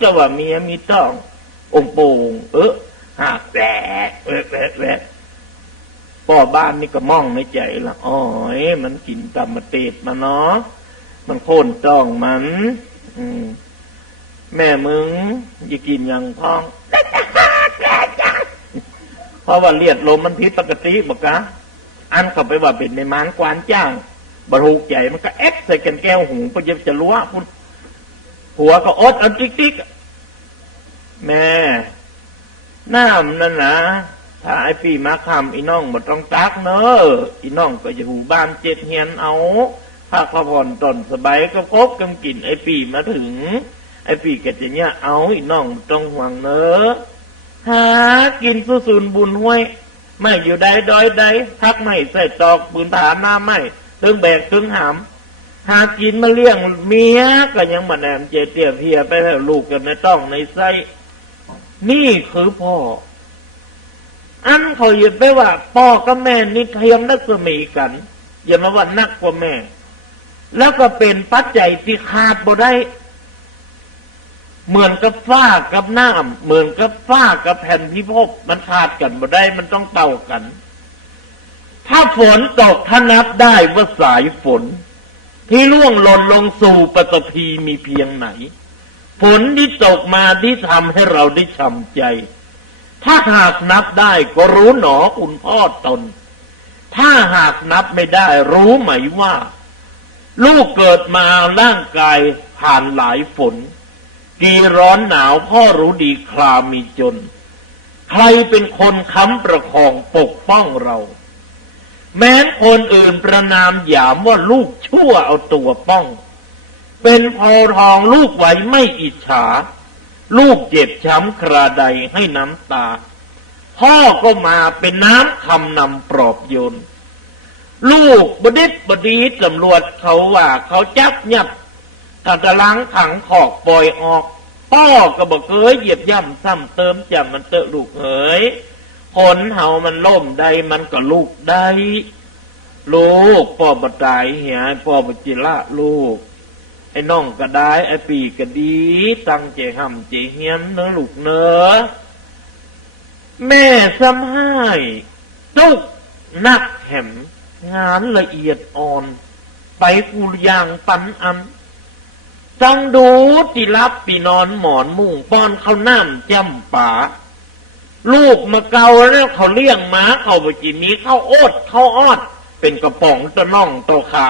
ก็ว่าเมียมีต้ององโป่งเออหักแหวะแหวะแหวะแหวะพ่อบ้านนี่ก็มองในใจละอ๋อยมันกินตำมาเตดมาเนาะมันโค่นต้องมัน อืมแม่มึงอย่ากินอย่างพ้องเพราะว่าเลียดลมมันพิษปกติบอกกะอันเข้าไปว่าเป็นในมานกวานจ้างบรรทุกใหญ่มันก็เอ็กใส่กันแก้วหูก็ยังจะล้วคุณ หัวก็อดเอันติ๊กติ๊กแม่น้ำนั่นนะถ้าไอ้ปีมาคำอีน้องบ่ต้องตักเนอะอีน้องก็จะหูบ้านเจ็ดเฮียนเอาพักพผ่อนตอนสบายก็ครบกำกินไอ้ปีมาถึง ไอ้ปีก็จะเนี่ยเอาอีน้องต้องห่วงเนอะหากินสู้สูนบุญห้วย ไม่อยู่ใดดอยใดทักไม่ใส่ตอกปืนฐานหน้าไม่ตึงแบกตึงหาม หากินมาเลี้ยงเมียก็ยังมาแหนมเจเตียเพียไปแล้วลูกกันในต้องในไส้นี่คือพ่อ อันเขาหยุดไปว่าพ่อกับแม่นี่เทียมนักสมีกัน อย่ามาว่านักกว่าแม่ แล้วก็เป็นปัจจัยที่ขาดบ่ได้ เหมือนกับฟ้ากับน้ำเหมือนกับฟ้ากับแผ่นพิภพมันขาดกันบ่ได้มันต้องเต่ากัน ถ้าฝนตกถ้านับได้ว่าสายฝน ที่ล่วงหล่นลงสู่ปฐพีมีเพียงไหนฝนที่ตกมาที่ทำให้เราได้ช่ำใจ ถ้าหากนับได้ก็รู้หนอคุณพ่อตน ถ้าหากนับไม่ได้รู้ไหมว่า ลูกเกิดมาร่างกายผ่านหลายฝน กี่ร้อนหนาวพ่อรู้ดีครามีจน ใครเป็นคนค้ำประคองปกป้องเรา แม้นคนอื่นประนามหยามว่าลูกชั่วเอาตัวป้อง เป็นพอทองลูกไว้ไม่อิจฉา ลูกเจ็บช้ำคราใดให้น้ำตา พ่อก็มาเป็นน้ำคำนำปลอบโยน ลูกบดิบบดีตำรวจเขาว่าเขาจับยับกระล้างขังขอกปล่อยออก พ่อก็บอกเอ้ยเหยียบย่ำซ้ำเติมจำมันเตอะลูกเอ๋ย ผลเฮามันล่มได้มันก็ลูกได้ ลูกพ่อบตายเหียพ่อบจิละลูก ไอ้น้องก็ได้ ไอ้ปีก็ดี ตั้งใจห่ำใจเฮียนเนื้อลูกเนื้อแม่ซ้ำให้จุกนักแหมงานละเอียดอ่อน ไปกูยางปันอันจังดูติรับปีนอนหมอนมุ่งป้อนข้าวน้ำจำป่า ลูกมาเกาแล้วเขาเลี้ยงม้าเขาไปกินนี้เข้าโอดเข้าออด เป็นกระป๋องตะน่องตะขา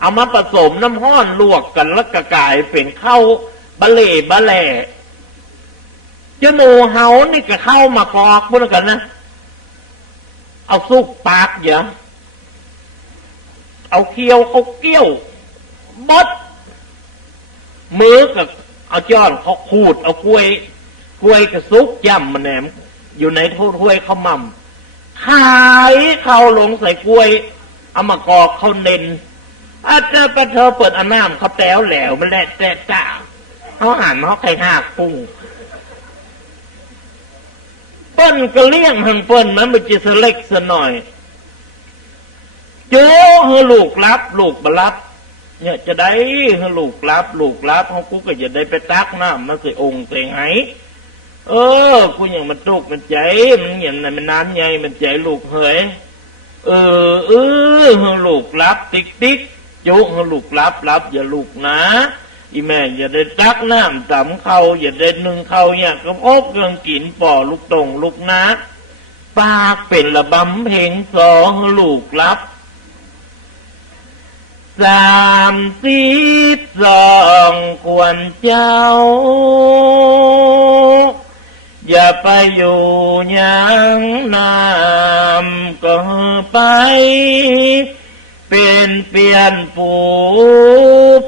เอามาผสมน้ำห้อนลวกกันแล้วกระกายเป็นข้าวบะเล่บะแหล่จาหนูเฮานี่ก็เข้ามากอกบุญกันนะ เอาซุกปากอย่าเอาเคี้ยวเขาเกี้ยวบดมือกับเอาจ้อนเขาขูดเอากล้วย กล้วยกับซุกย่ำมาแหนม อยู่ในถ้วยข้าวมั่มขายเข้าลงใส่กล้วยเอามากอกเขาเน้นอาจจะไปเธอเปิดอาน้ำเขาแต้วแหลวมันแหละแต่จ้าเขาหันเขาไข่หักปุ้งเปิ้นก็เลี้ยงหันเปิ้นมันมันจะสเล็กสหน่อยโจ้เฮลูกรับ ลูกบรับเนี่ยจะได้เฮลูกรับ ลูกรับเขากูก็จะได้ไปตักน้ำมาใส่องค์ใส่ไห เออกูอย่างมันตุกมันใจ มันอย่างนั้นมันน้ำใหญ่มันใจลูกเฮยเออเออเฮลูกรับติ๊กติ๊กโจ้เฮลูกรับรับอย่าลูกนะอีแม่อย่าได้ตักน้ำตำเขาอย่าได้นึ่งเขาเนี่ยก็พบเรื่องกินป่อลูกตรงลูกนะปากเป็นระบำเพลงสองลูกรับสามสิบสองควรเจ้า อย่าไปอยู่ยังนามก็ไป เป็นเปลี่ยนปู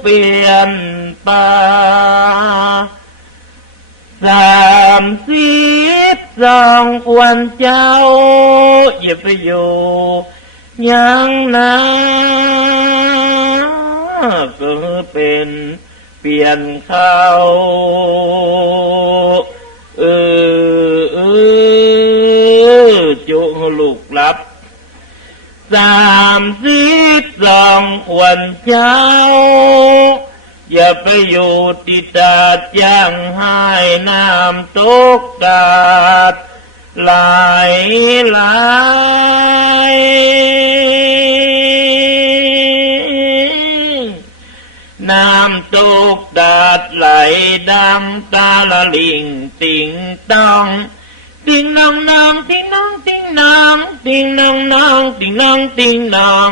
เปลี่ยนป่าสามสิบสองควรเจ้า อย่าไปอยู่ยังนาก็เป็นเปลี่ยนเขา เออเออจุลูกรับสามสิบสองควรเจ้า อย่าไปอยู่ติดตาดย่างให้น้ำตกตาดไหลไหลน้ำตกดาดไหลาละลิงติงตองติงนองนองติงนองติงนองติงนองนองติงนองติงนอ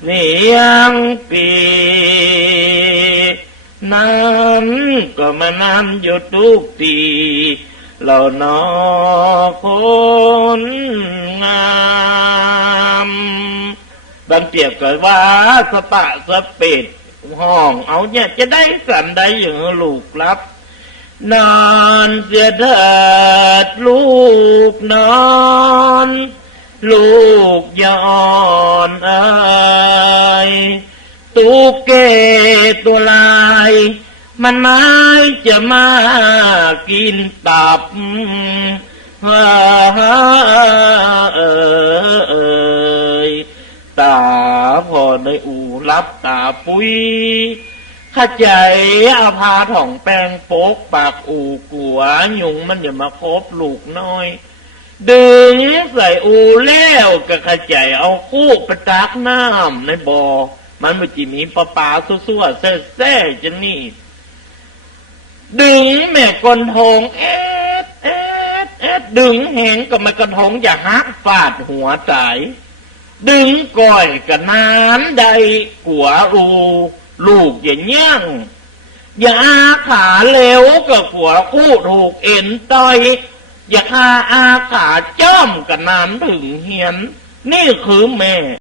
นเพียงสาจาก็มาจากกับด้วยเสียงปีนั้นก็มาน้ำอยู่ทุกทีเรานอคนงามบังเปียบกับว่าสปะสเปดห้องเอาเนี่ยจะได้สันได้อย่างลูกรับ นอนเสียเถิดลูกนอน ลูกยอนเอ้ ตูเกตัวลาย มันไม้จะมากินตับเอยตาพอได้อูรับตาปุ้ยข้าใจอาพาถ่องแป้งโปกปากอูกัวยุงมันอย่ามาคบลูกน้อย ดึงใส่อูแล้วก็ขจายเอาคู่ไปตักน้ำในบ่อ มันมันจิมีปลาปลาซั่วๆแซ่ๆจะนี่ ดึงแม่กนทงเอ็ดเอ็ดเอ็ดดึงแหงก็แม่กนทงอย่าหักฟาดหัวใจดึงก้อยกับน้ำใดกัวรูลูกอย่าเงี้ยงอย่าอาขาเร็วกับหัวคู่ถูกเอ็นต่อยอย่าอาอาขาจ้อมกับน้ำถึงเหียน นี่คือแม่